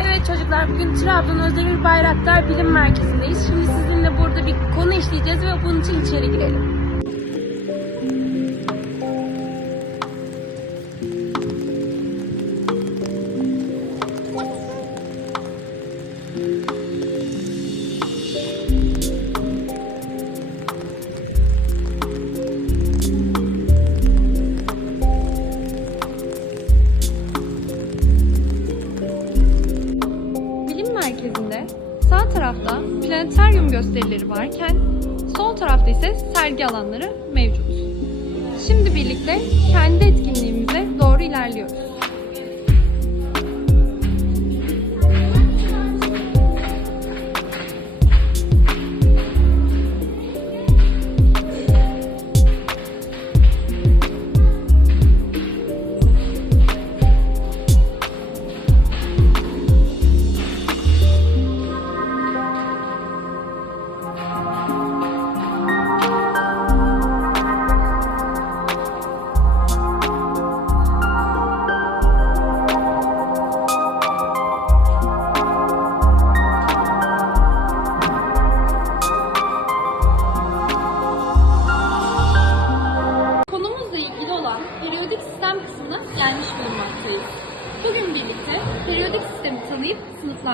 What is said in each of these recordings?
Evet çocuklar bugün Trabzon Özdemir Bayraktar Bilim Merkezi'ndeyiz. Şimdi sizinle burada bir konu işleyeceğiz ve bunun için içeri girelim. Tarafta planetaryum gösterileri varken sol tarafta ise sergi alanları mevcut. Şimdi birlikte kendi etkinliğimize doğru ilerliyoruz.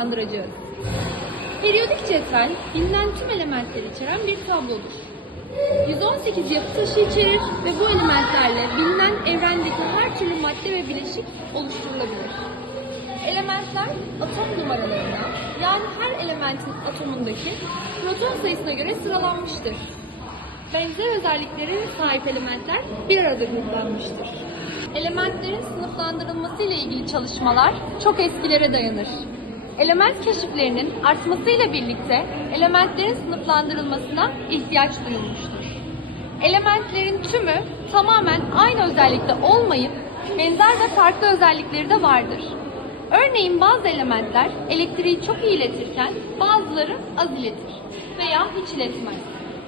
Sınıflandıracağız. Periyodik cetvel bilinen tüm elementleri içeren bir tablodur. 118 yapı taşı içerir ve bu elementlerle bilinen evrendeki her türlü madde ve bileşik oluşturulabilir. Elementler atom numaralarına yani her elementin atomundaki proton sayısına göre sıralanmıştır. Benzer özelliklere sahip elementler bir arada gruplanmıştır. Elementlerin sınıflandırılması ile ilgili çalışmalar çok eskilere dayanır. Element keşiflerinin artmasıyla birlikte elementlerin sınıflandırılmasına ihtiyaç duyulmuştur. Elementlerin tümü tamamen aynı özellikte olmayıp benzer ve farklı özellikleri de vardır. Örneğin bazı elementler elektriği çok iyi iletirken bazıları az iletir veya hiç iletmez.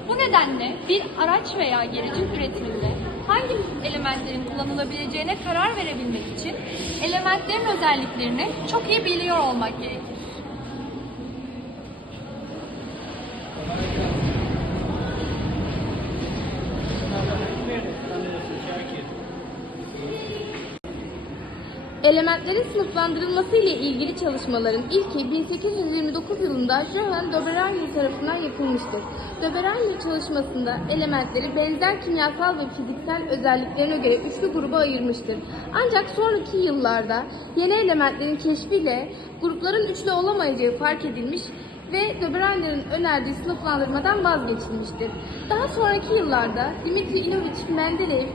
Bu nedenle bir araç veya gericin üretiminde hangi elementlerin kullanılabileceğine karar verebilmek için elementlerin özelliklerini çok iyi biliyor olmak gerekir. Elementlerin sınıflandırılması ile ilgili çalışmaların ilki 1829 yılında Johann Dobereiner tarafından yapılmıştır. Dobereiner çalışmasında elementleri benzer kimyasal ve fiziksel özelliklerine göre üçlü gruba ayırmıştır. Ancak sonraki yıllarda yeni elementlerin keşfiyle grupların üçlü olamayacağı fark edilmiş ve Dobereiner'in önerdiği sınıflandırmadan vazgeçilmiştir. Daha sonraki yıllarda Dimitri Ilovich Mendeleev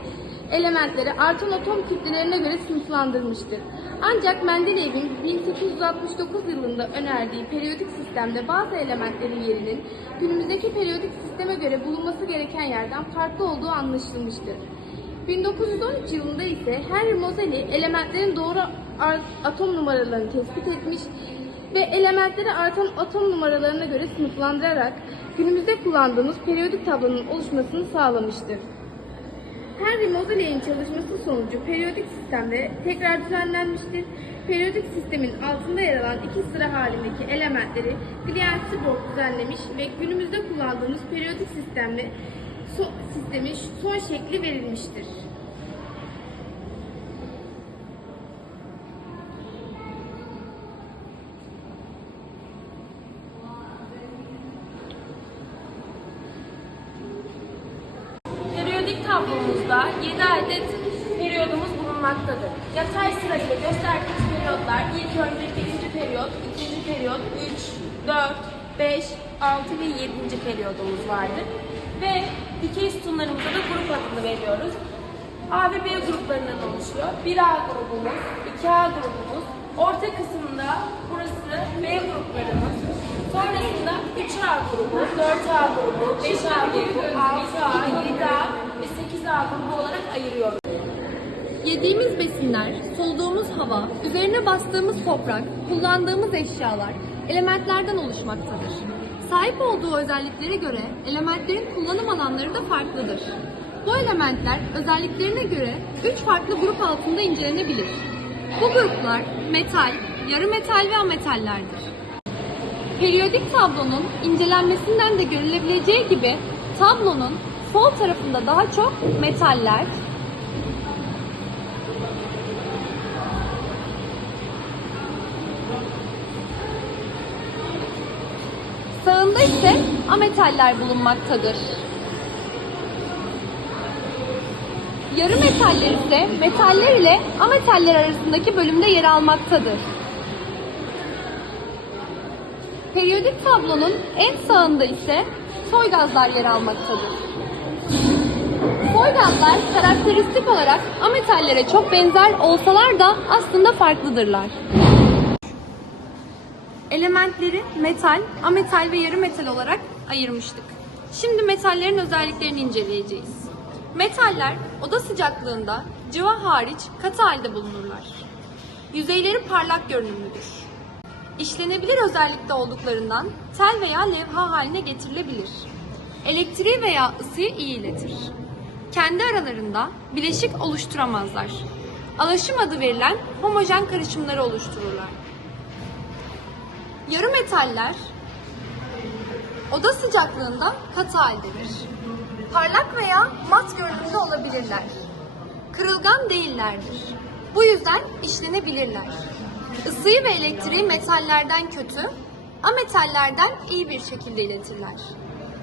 elementleri artan atom kütlelerine göre sınıflandırmıştır. Ancak Mendeleyev'in 1869 yılında önerdiği periyodik sistemde bazı elementlerin yerinin günümüzdeki periyodik sisteme göre bulunması gereken yerden farklı olduğu anlaşılmıştır. 1913 yılında ise Henry Moseley elementlerin doğru atom numaralarını tespit etmiş ve elementleri artan atom numaralarına göre sınıflandırarak günümüzde kullandığımız periyodik tablonun oluşmasını sağlamıştır. Henry Moseley'in çalışması sonucu periyodik sistemde tekrar düzenlenmiştir. Periyodik sistemin altında yer alan iki sıra halindeki elementleri Glenn-Seaborg düzenlemiş ve günümüzde kullandığımız periyodik sistemle so- sistemin son şekli verilmiştir. Tablomuzda 7 adet periyodumuz bulunmaktadır. Yatay sırayla gösterdiğimiz periyotlar ilk önce birinci periyot, ikinci periyot, 3, 4, 5, 6 ve 7. periyodumuz vardır. Ve dikey sütunlarımıza da grup adını veriyoruz. A ve B gruplarından oluşuyor. 1A grubumuz, 2A grubumuz, orta kısımda burası B gruplarımız. Sonrasında 3A grubu, 4A grubu, 5A grubu, 6A, 7A 8A grubu olarak ayırıyoruz. Yediğimiz besinler, soluduğumuz hava, üzerine bastığımız toprak, kullandığımız eşyalar elementlerden oluşmaktadır. Sahip olduğu özelliklere göre elementlerin kullanım alanları da farklıdır. Bu elementler özelliklerine göre üç farklı grup altında incelenebilir. Bu gruplar metal, yarı metal ve ametallerdir. Periyodik tablonun incelenmesinden de görülebileceği gibi tablonun sol tarafında daha çok metaller, sağında ise ametaller bulunmaktadır. Yarı metaller ise metaller ile ametaller arasındaki bölümde yer almaktadır. Periyodik tablonun en sağında ise soy gazlar yer almaktadır. Gazlar karakteristik olarak ametallere çok benzer olsalar da aslında farklıdırlar. Elementleri metal, ametal ve yarı metal olarak ayırmıştık. Şimdi metallerin özelliklerini inceleyeceğiz. Metaller oda sıcaklığında cıva hariç katı halde bulunurlar. Yüzeyleri parlak görünümlüdür. İşlenebilir özellikte olduklarından tel veya levha haline getirilebilir. Elektriği veya ısıyı iyi iletir. Kendi aralarında bileşik oluşturamazlar. Alaşım adı verilen homojen karışımları oluştururlar. Yarı metaller oda sıcaklığında katı haldedir. Parlak veya mat görünümde olabilirler. Kırılgan değillerdir. Bu yüzden işlenebilirler. Isıyı ve elektriği metallerden kötü, ametallerden iyi bir şekilde iletirler.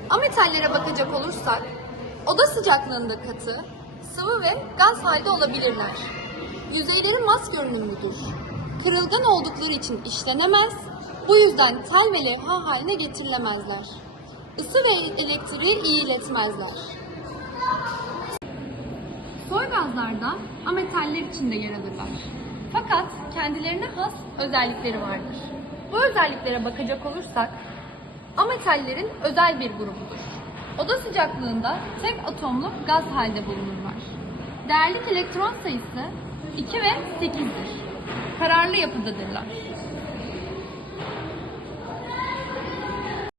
Ametallere bakacak olursak, oda sıcaklığında katı, sıvı ve gaz halde olabilirler. Yüzeyleri mas görünümlüdür. Kırılgan oldukları için işlenemez, bu yüzden tel ve levha haline getirilemezler. Isı ve elektriği iyi iletmezler. Soy gazlarda ametaller içinde yer alırlar. Fakat kendilerine has özellikleri vardır. Bu özelliklere bakacak olursak ametallerin özel bir grubudur. Oda sıcaklığında tek atomlu gaz halde bulunurlar. Değerlik elektron sayısı 2 ve 8'dir. Kararlı yapıdadırlar.